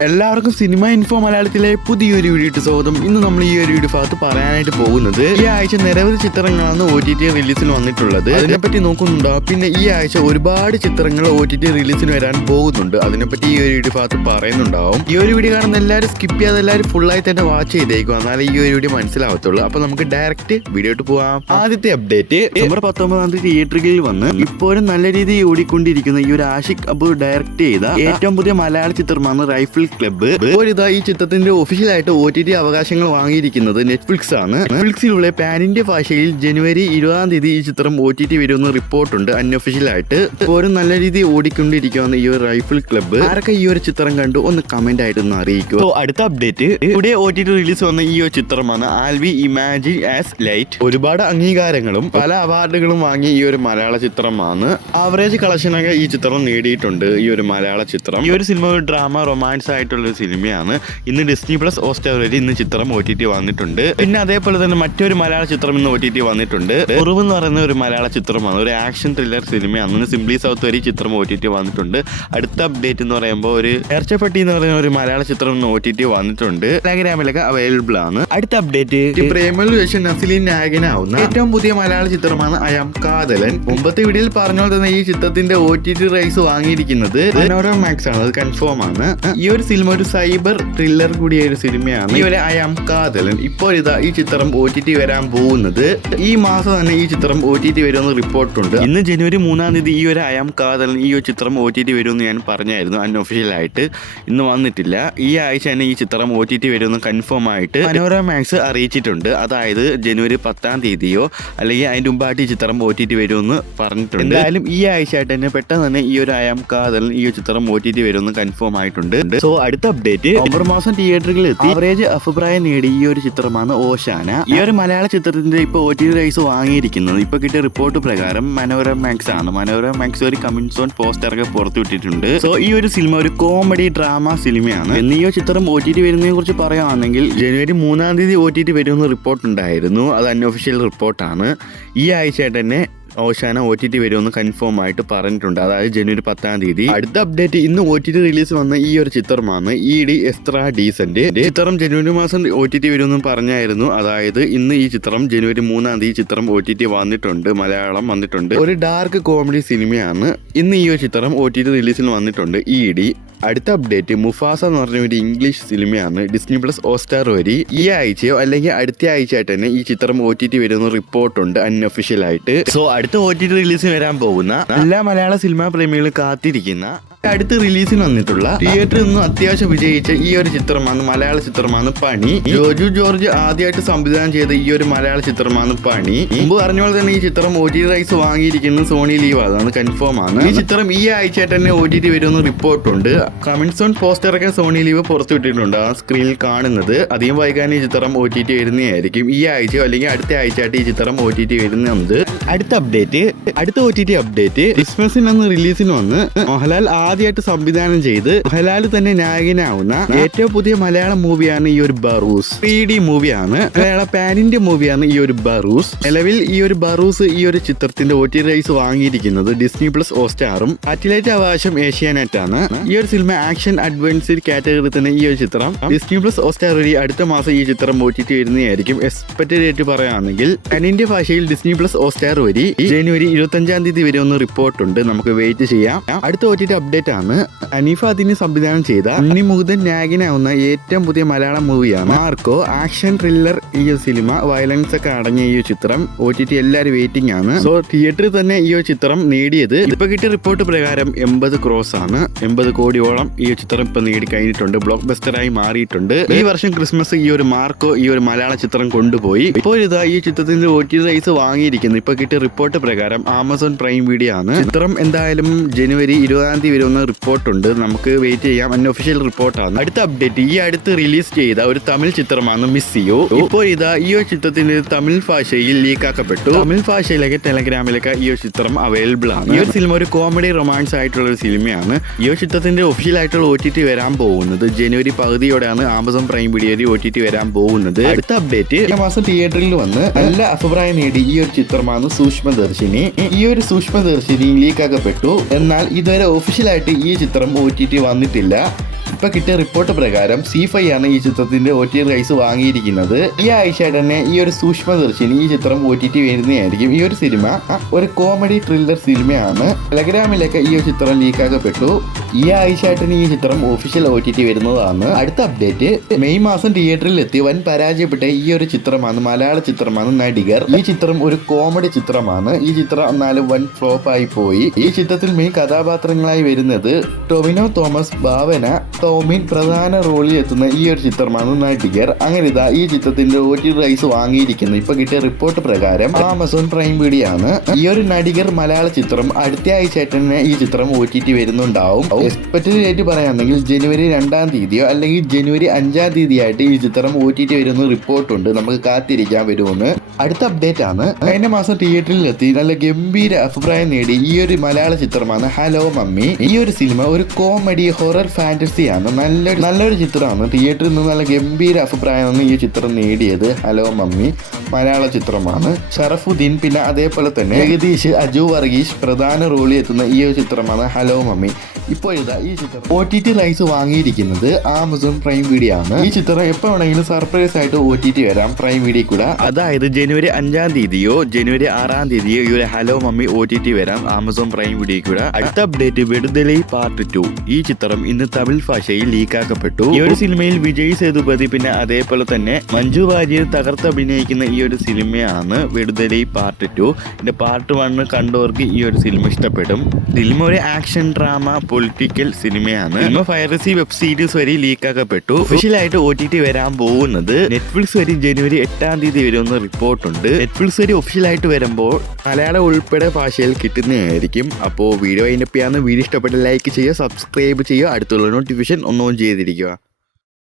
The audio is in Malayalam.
എല്ലാവർക്കും സിനിമ ഇൻഫോ മലയാളത്തിലെ പുതിയൊരു വീഡിയോ സ്വാഗതം. ഇന്ന് നമ്മൾ ഈ ഒരു വീഡിയോ ഭാഗത്ത് പറയാനായിട്ട് പോകുന്നത് ഈ ആഴ്ച നിരവധി ചിത്രങ്ങളാണ് OTT റിലീസിന് വന്നിട്ടുള്ളത്. അതിനെപ്പറ്റി നോക്കുന്നുണ്ടോ? പിന്നെ ഈ ആഴ്ച ഒരുപാട് ചിത്രങ്ങൾ OTT റിലീസിന് വരാൻ പോകുന്നുണ്ട്. അതിനെപ്പറ്റി ഈ ഒരു വീഡിയോ ഭാഗത്ത് പറയുന്നുണ്ടാവും. ഈ ഒരു വീഡിയോ കാണുന്ന എല്ലാവരും സ്കിപ്പ് ചെയ്യാതെ എല്ലാവരും ഫുള്ളായി തന്നെ വാച്ച് ചെയ്തേക്കും, എന്നാലേ ഈ ഒരു വീഡിയോ മനസ്സിലാവത്തുള്ളൂ. അപ്പൊ നമുക്ക് ഡയറക്റ്റ് വീഡിയോട്ട് പോവാം. ആദ്യത്തെ അപ്ഡേറ്റ് December 19 തിയേറ്ററുകളിൽ വന്ന് ഇപ്പോഴും നല്ല രീതിയിൽ ഓടിക്കൊണ്ടിരിക്കുന്ന ഈ ഒരു ആഷിഖ് അബു ഡയറക്ട് ചെയ്ത ഏറ്റവും പുതിയ മലയാള ചിത്രമാണ് റൈഫിൾ ക്ലബ്ബ്. ഇതാ ഈ ചിത്രത്തിന്റെ ഒഫീഷ്യലായിട്ട് OTT അവകാശങ്ങൾ വാങ്ങിയിരിക്കുന്നത് നെറ്റ്ഫ്ലിക്സ് ആണ്. നെറ്റ്ഫ്ലിക്സിലൂടെ പാൻ ഇന്ത്യ ഭാഷയിൽ ജനുവരി 20 ഈ ചിത്രം OTT വരുമെന്ന് റിപ്പോർട്ടുണ്ട്. അൺഒഫീഷ്യലായിട്ട് ഇപ്പോഴും നല്ല രീതിയിൽ ഓടിക്കൊണ്ടിരിക്കുകയാണ് ഈ ഒരു റൈഫിൾ ക്ലബ്ബ്. ആരൊക്കെ ഈ ഒരു ചിത്രം കണ്ടു ഒന്ന് കമന്റ് ആയിട്ട് ഒന്ന് അറിയിക്കുക. അടുത്ത അപ്ഡേറ്റ് ഇവിടെ OTT റിലീസ് വന്ന ഈ ഒരു ചിത്രമാണ് ആൽവി ഇമാജിൻ ആസ് ലൈറ്റ്. ഒരുപാട് അംഗീകാരങ്ങളും പല അവാർഡുകളും വാങ്ങിയ ഈ ഒരു മലയാള ചിത്രമാണ്. ആവറേജ് കളക്ഷനൊക്കെ ഈ ചിത്രം നേടിയിട്ടുണ്ട്. ഈ ഒരു മലയാള ചിത്രം ഈ ഒരു സിനിമ ഒരു ഡ്രാമ റൊമാൻസ് ആയിട്ടുള്ളൊരു സിനിമയാണ്. ഇന്ന് ഡിസ്നി പ്ലസ് ഹോട്ട്സ്റ്റാർ വഴി ഇന്ന് ചിത്രം OTT വന്നിട്ടുണ്ട്. പിന്നെ അതേപോലെ തന്നെ മറ്റൊരു മലയാള ചിത്രം ഇന്ന് OTT വന്നിട്ടുണ്ട്. ഉറവ് എന്ന് പറയുന്ന ഒരു മലയാള ചിത്രമാണ്. ഒരു ആക്ഷൻ ത്രില്ലർ സിനിമയാണ്. ഇന്ന് സിംപ്ലി സൗത്ത് വരെ ചിത്രം OTT വന്നിട്ടുണ്ട്. അടുത്ത അപ്ഡേറ്റ് എന്ന് പറയുമ്പോൾ ഒരു ഏർച്ചപ്പെട്ടി എന്ന് പറയുന്ന ഒരു മലയാള ചിത്രം ഇന്ന് OTT വന്നിട്ടുണ്ട്. ടെലഗ്രാമിലൊക്കെ അവൈലബിൾ ആണ്. അടുത്ത അപ്ഡേറ്റ് പ്രേമൽ വേഷം നസ്ലിൻ നായകനാവുന്ന ഏറ്റവും പുതിയ മലയാള ചിത്രമാണ് ഐ ആം കാതലൻ. മുമ്പത്തെ വീഡിയോയിൽ പറഞ്ഞ പോലെ തന്നെ ഈ ചിത്രത്തിന്റെ OTT റൈസ് വാങ്ങിയിരിക്കുന്നത് മനോരമ മാക്സ് ആണ്. അത് കൺഫേം ആണ്. ഈ ഒരു സിനിമ ഒരു സൈബർ ത്രില്ലർ കൂടിയ ഒരു സിനിമയാണ്. ഈ ഒരു ഐ ആം കാതലൻ. ഇപ്പോൾ ഇതാ ഈ ചിത്രം OTT വരാൻ പോകുന്നത് ഈ മാസം തന്നെ ഈ ചിത്രം OTT വരുമെന്ന് റിപ്പോർട്ടുണ്ട്. ഇന്ന് ജനുവരി 3 ഈ ഒരു ഐ ആം കാതലൻ ഈ ഒരു ചിത്രം OTT വരുമെന്ന് ഞാൻ പറഞ്ഞായിരുന്നു. അൺഒഫീഷ്യലായിട്ട് ഇന്ന് വന്നിട്ടില്ല. ഈ ആഴ്ച തന്നെ ഈ ചിത്രം OTT വരുമെന്ന് കൺഫേം ആയിട്ട് മനോരമ മാക്സ് അറിയിച്ചിട്ടുണ്ട്. അതായത് ജനുവരി 10 അല്ലെങ്കിൽ അതിന്റെ മുമ്പായിട്ട് ഈ ചിത്രം OTT വരുമെന്ന് പറഞ്ഞിട്ടുണ്ട്. എന്തായാലും ഈ ആഴ്ച ആയിട്ട് തന്നെ പെട്ടെന്ന് തന്നെ ഈ ഒരു ഐ ആം കാതലൻ ഈ ഒരു ചിത്രം OTT വരുമെന്ന് കൺഫേം ആയിട്ടുണ്ട്. സോ അടുത്ത അപ്ഡേറ്റ് നവംബർ മാസം തിയേറ്ററുകളിൽ എത്തി ആവറേജ് അഭിപ്രായം നേടി ഈ ഒരു ചിത്രമാണ് ഓശാന. ഈ ഒരു മലയാള ചിത്രത്തിന്റെ ഇപ്പൊ OTT റൈസ് വാങ്ങിയിരിക്കുന്നത് ഇപ്പൊ കിട്ടിയ റിപ്പോർട്ട് പ്രകാരം മനോരമ മാക്സ് ആണ്. മനോരമ മാക്സ് ഒരു കമ്മിങ് സോൺ പോസ്റ്ററൊക്കെ പുറത്തുവിട്ടിട്ടുണ്ട്. സോ ഈ ഒരു സിനിമ ഒരു കോമഡി ഡ്രാമ സിനിമയാണ്. ഈ ഒരു ചിത്രം OTT വരുന്നതിനെ കുറിച്ച് പറയുകയാണെങ്കിൽ ജനുവരി 3 OTT വരുമെന്ന് റിപ്പോർട്ട് ഉണ്ടായിരുന്നു. അത് അൺഒഫീഷ്യൽ റിപ്പോർട്ടാണ്. ഈ ആഴ്ചയായിട്ട് തന്നെ ഓശാന OTT വരുമെന്ന് കൺഫേം ആയിട്ട് പറഞ്ഞിട്ടുണ്ട്. അതായത് ജനുവരി 10. അടുത്ത അപ്ഡേറ്റ് ഇന്ന് OTT റിലീസ് വന്ന ഈ ഒരു ചിത്രമാണ് ഇഡി എക്സ്ട്രാ ഡീസന്റ്. ചിത്രം ജനുവരി മാസം OTT വരുമെന്ന് പറഞ്ഞായിരുന്നു. അതായത് ഇന്ന് ഈ ചിത്രം ജനുവരി 3 ഈ ചിത്രം OTT വന്നിട്ടുണ്ട്. മലയാളം വന്നിട്ടുണ്ട്. ഒരു ഡാർക്ക് കോമഡി സിനിമയാണ്. ഇന്ന് ഈ ഒരു ചിത്രം OTT റിലീസിന് വന്നിട്ടുണ്ട് ഇഡി. അടുത്ത അപ്ഡേറ്റ് മുഫാസ എന്ന് പറഞ്ഞ ഒരു ഇംഗ്ലീഷ് സിനിമയാണ്. ഡിസ്നി പ്ലസ് ഹോട്ട്സ്റ്റാർ വഴി ഈ ആഴ്ചയോ അല്ലെങ്കിൽ അടുത്ത ആഴ്ചയായിട്ട് തന്നെ ഈ ചിത്രം OTT വരുന്ന റിപ്പോർട്ടുണ്ട് അൺഒഫീഷ്യൽ ആയിട്ട്. സോ അടുത്ത OTT റിലീസിന് വരാൻ പോകുന്ന എല്ലാ മലയാള സിനിമാ പ്രേമികളും കാത്തിരിക്കുന്ന അടുത്ത് റിലീസിന് വന്നിട്ടുള്ള തിയേറ്ററിൽ നിന്നും അത്യാവശ്യം വിജയിച്ച ഈ ഒരു ചിത്രമാണ് മലയാള ചിത്രമാണ് പണി. ജോജു ജോർജ് ആദ്യമായിട്ട് സംവിധാനം ചെയ്ത ഈ ഒരു മലയാള ചിത്രമാണ് പണി. മുമ്പ് പറഞ്ഞ പോലെ തന്നെ ഈ ചിത്രം OTT റൈസ് വാങ്ങിയിരിക്കുന്നത് സോണി ലീവ് ആണ്. കൺഫേം ആണ്. ഈ ചിത്രം ഈ ആഴ്ചയായിട്ട് തന്നെ OTT വരുമെന്ന് റിപ്പോർട്ടുണ്ട്. കമന്റ് സോൺ പോസ്റ്ററൊക്കെ സോണി ലീവ് പുറത്തുവിട്ടിട്ടുണ്ട്. ആ സ്ക്രീനിൽ കാണുന്നത് അധികം വൈകാൻ ഈ ചിത്രം OTT വരുന്നതായിരിക്കും. ഈ ആഴ്ചയോ അല്ലെങ്കിൽ അടുത്ത ആഴ്ചയായിട്ട് ഈ ചിത്രം OTT വരുന്നുണ്ട്. അടുത്ത അപ്ഡേറ്റ് അടുത്ത OTT അപ്ഡേറ്റ് ക്രിസ്മസിന് അന്ന് റിലീസിന് വന്ന് മോഹൻലാൽ ആദ്യമായിട്ട് സംവിധാനം ചെയ്ത് മോഹൻലാൽ തന്നെ നായകനാവുന്ന ഏറ്റവും പുതിയ മലയാള മൂവിയാണ് ഈ ഒരു ബറൂസ്. 3D മൂവിയാണ്. മലയാള പാൻ ഇന്ത്യ മൂവിയാണ് ഈ ഒരു ബറൂസ്. നിലവിൽ ഈ ഒരു ബറൂസ് ഈ ഒരു ചിത്രത്തിന്റെ OTT റൈസ് വാങ്ങിയിരിക്കുന്നത് ഡിസ്നി പ്ലസ് ഹോട്ട്സ്റ്റാറും സാറ്റലൈറ്റ് അവകാശം ഏഷ്യാനെറ്റ് ആണ്. ഈ ഒരു സിനിമ ആക്ഷൻ അഡ്വഞ്ചർ കാറ്റഗറി തന്നെ ഈ ഒരു ചിത്രം ഡിസ്നി പ്ലസ് ഹോട്ട്സ്റ്റാർ വഴി അടുത്ത മാസം ഈ ചിത്രം OTT വരുന്നതായിരിക്കും. എക്സ്പെക്ട് ഡേറ്റ് പറയുകയാണെങ്കിൽ പാൻ ഇന്ത്യ ഭാഷയിൽ ഡിസ്നി പ്ലസ് ഹോട്ട്സ്റ്റാർ വഴി ജനുവരി 25 വരുമെന്ന് റിപ്പോർട്ടുണ്ട്. നമുക്ക് വെയിറ്റ് ചെയ്യാം. അടുത്ത OTT അപ്ഡേറ്റ് ആണ് അനീഫ അതിന് സംവിധാനം ചെയ്ത ഉണ്ണിമുകുന്ദൻ നായകനാവുന്ന ഏറ്റവും പുതിയ മലയാള മൂവിയാണ് മാർക്കോ. ആക്ഷൻ ത്രില്ലർ ഈ ഒരു സിനിമ വയലൻസ് ഒക്കെ അടങ്ങിയ ഈ ചിത്രം OTT എല്ലാവരും വെയിറ്റിംഗ് ആണ്. സോ തിയേറ്ററിൽ തന്നെ ഈ ഒരു ചിത്രം നേടിയത് ഇപ്പൊ കിട്ടിയ റിപ്പോർട്ട് പ്രകാരം 80 ക്രോസ് ആണ്. 80 കോടിയോളം ഈ ചിത്രം ഇപ്പൊ നേടി കഴിഞ്ഞിട്ടുണ്ട്. ബ്ലോക്ക് ബസ്റ്ററായി മാറിയിട്ടുണ്ട്. ഈ വർഷം ക്രിസ്മസ് ഈ ഒരു മാർക്കോ ഈ ഒരു മലയാള ചിത്രം കൊണ്ടുപോയി. ഇപ്പോൾ ഇതാ ഈ ചിത്രത്തിന്റെ OTT റൈസ് വാങ്ങിയിരിക്കുന്നു. ഇപ്പൊ കിട്ടിയ റിപ്പോർട്ട് പ്രകാരം ആമസോൺ പ്രൈം വീഡിയോ ആണ്. ചിത്രം എന്തായാലും ജനുവരി 20 വരുമെന്ന് റിപ്പോർട്ടുണ്ട്. നമുക്ക് വെയിറ്റ് ചെയ്യാം. അൺഒഫീഷ്യൽ റിപ്പോർട്ടാണ്. അടുത്ത അപ്ഡേറ്റ് ഈ അടുത്ത് റിലീസ് ചെയ്ത ഒരു തമിഴ് ചിത്രമാണ് മിസ് യു. ഇപ്പോൾ ഇതാ ഈ ഒരു ചിത്രത്തിന്റെ തമിഴ് ഭാഷയിൽ ലീക്കാക്കപ്പെട്ടു. തമിഴ് ഭാഷയിലേക്ക് ടെലഗ്രാമിലൊക്കെ ഈ ഒരു ചിത്രം അവൈലബിൾ ആണ്. ഈ ഒരു സിനിമ ഒരു കോമഡി റൊമാൻസ് ആയിട്ടുള്ള ഒരു സിനിമയാണ്. ഈ ഒരു ചിത്രത്തിന്റെ ഒഫീഷ്യൽ ആയിട്ടുള്ള OTT വരാൻ പോകുന്നത് ജനുവരി പകുതിയോടെയാണ് ആമസോൺ പ്രൈം വീഡിയോയിൽ OTT വരാൻ പോകുന്നത്. അടുത്ത അപ്ഡേറ്റ് ഈ മാസം തിയേറ്ററിൽ വന്ന് നല്ല അഭിപ്രായം നേടി ഈ ഒരു ചിത്രമാണ് സൂക്ഷ്മദർശിനി. ഈ ഒരു സൂക്ഷ്മദർശിനി ലീക്കാക്കപ്പെട്ടു. എന്നാൽ ഇതുവരെ ഒഫീഷ്യലായിട്ട് ഈ ചിത്രം OTT വന്നിട്ടില്ല. ഇപ്പൊ കിട്ടിയ റിപ്പോർട്ട് പ്രകാരം C5 ആണ് ഈ ചിത്രത്തിന്റെ OTT റൈറ്റ്സ് വാങ്ങിയിരിക്കുന്നത്. ഈ ആഴ്ച തന്നെ ഈ ഒരു സൂക്ഷ്മദർശിനി ഈ ചിത്രം OTT വരുന്നതായിരിക്കും. ഈ ഒരു സിനിമ ഒരു കോമഡി ത്രില്ലർ സിനിമയാണ്. ടെലഗ്രാമിലൊക്കെ ഈ ഒരു ചിത്രം ലീക്കാക്കപ്പെട്ടു. ഈ ആഴ്ച തന്നെ ഈ ചിത്രം ഒഫീഷ്യൽ OTT വരുന്നതാണ്. അടുത്ത അപ്ഡേറ്റ്, മെയ് മാസം തിയേറ്ററിൽ എത്തി വൻ പരാജയപ്പെട്ട ഈ ഒരു ചിത്രമാണ്, മലയാള ചിത്രമാണ് നടികർ. ഈ ചിത്രം ഒരു കോമഡി ചിത്രമാണ്. ഈ ചിത്രം എന്നാലും വൻ ഫ്ലോപ്പ് ആയി പോയി. ഈ ചിത്രത്തിൽ മെയിൻ കഥാപാത്രങ്ങളായി വരുന്നത് ടൊവിനോ തോമസ്, ഭാവന, ടോമിൻ പ്രധാന റോളിൽ എത്തുന്ന ഈ ഒരു ചിത്രമാണ് നടികർ. അങ്ങനെ ഇതാ ഈ ചിത്രത്തിന്റെ OTT റൈറ്റ്സ് വാങ്ങിയിരിക്കുന്നു. ഇപ്പൊ കിട്ടിയ റിപ്പോർട്ട് പ്രകാരം ആമസോൺ പ്രൈം വീഡിയോ ആണ്. ഈ ഒരു നടികർ മലയാള ചിത്രം അടുത്ത ആഴ്ച തന്നെ ഈ ചിത്രം OTT വരുന്നുണ്ടാവും. എക്സ്പെക്റ്റഡ് ഡേറ്റ് പറയുകയാണെങ്കിൽ ജനുവരി 2-ാം തീയതിയോ അല്ലെങ്കിൽ ജനുവരി 5-ാം തീയതി ആയിട്ട് ഈ ചിത്രം OTT വരുന്ന റിപ്പോർട്ടുണ്ട്. നമുക്ക് കാത്തിരിക്കാൻ വരുമെന്ന്. അടുത്ത അപ്ഡേറ്റ് ആണ്, കഴിഞ്ഞ മാസം തിയേറ്ററിൽ എത്തി നല്ല ഗംഭീര അഭിപ്രായം നേടി ഈ ഒരു മലയാള ചിത്രമാണ് ഹലോ മമ്മി. ഈ ഒരു സിനിമ ഒരു കോമഡി ഹൊറർ ഫാന്റസി ആണ്. നല്ലൊരു ചിത്രമാണ്. തിയേറ്ററിൽ നിന്ന് നല്ല ഗംഭീര അഭിപ്രായമാണ് ഈ ചിത്രം നേടിയത്. ഹലോ മമ്മി മലയാള ചിത്രമാണ്. ഷറഫുദ്ദീൻ പിന്നെ അതേപോലെ തന്നെ ജഗദീഷ്, അജു വർഗീസ് പ്രധാന റോളിൽ എത്തുന്ന ഈ ഒരു ചിത്രമാണ് ഹലോ മമ്മി. ഇപ്പോഴിതാ ഈ ചിത്രം OTT റൈറ്റ്സ് വാങ്ങിയിരിക്കുന്നത് ആമസോൺ പ്രൈം വീഡിയോ ആണ്. ഈ ചിത്രം എപ്പോൾ വേണമെങ്കിലും സർപ്രൈസ് ആയിട്ട് OTT വരാം പ്രൈം വീഡിയോ കൂടെ. അതായത് ജനുവരി 5-ാം തീയതിയോ ജനുവരി 6-ാം തീയതിയോ ഈ ഒരു ഹലോ മമ്മി OTT വരാം ആമസോൺ പ്രൈം വീഡിയോ കൂടെ. അടുത്ത അപ്ഡേറ്റ്, വിടുതലൈ പാർട്ട് 2. ഈ ചിത്രം ഇന്ന് തമിഴ് ഭാഷയിൽ ലീക്കാക്കപ്പെട്ടു. ഈ ഒരു സിനിമയിൽ വിജയ് സേതുപതി പിന്നെ അതേപോലെ തന്നെ മഞ്ജു വാര്യർ തകർത്ത് അഭിനയിക്കുന്ന ഈ ഒരു സിനിമയാണ് വിടുതലൈ പാർട്ട് 2. ഇതിന്റെ പാർട്ട് 1 കണ്ടവർക്ക് ഈ ഒരു സിനിമ ഇഷ്ടപ്പെടും. സിനിമ ഒരു ആക്ഷൻ ഡ്രാമ പൊളിറ്റിക്കൽ സിനിമയാണ്. സിനിമ പൈറസി വെബ് സീരീസ് വരെ ലീക്കാക്കപ്പെട്ടു. ഒഫീഷ്യലായിട്ട് OTT വരാൻ പോകുന്നത് നെറ്റ്ഫ്ലിക്സ് വരെ ജനുവരി 8-ാം തീയതി വരുമെന്ന് റിപ്പോർട്ടുണ്ട്. നെറ്റ്ഫ്ലിക്സ് വരെ ഒഫീഷ്യലായിട്ട് വരുമ്പോൾ മലയാളം ഉൾപ്പെടെ ഭാഷയിൽ കിട്ടുന്നതായിരിക്കും. അപ്പോൾ വീഡിയോ അതിൻ്റെ വീഡിയോ ഇഷ്ടപ്പെട്ട ലൈക്ക് ചെയ്യുക, സബ്സ്ക്രൈബ് ചെയ്യുക, അടുത്തുള്ള നോട്ടിഫിക്കേഷൻ ഒന്നും ചെയ്തിരിക്കുക.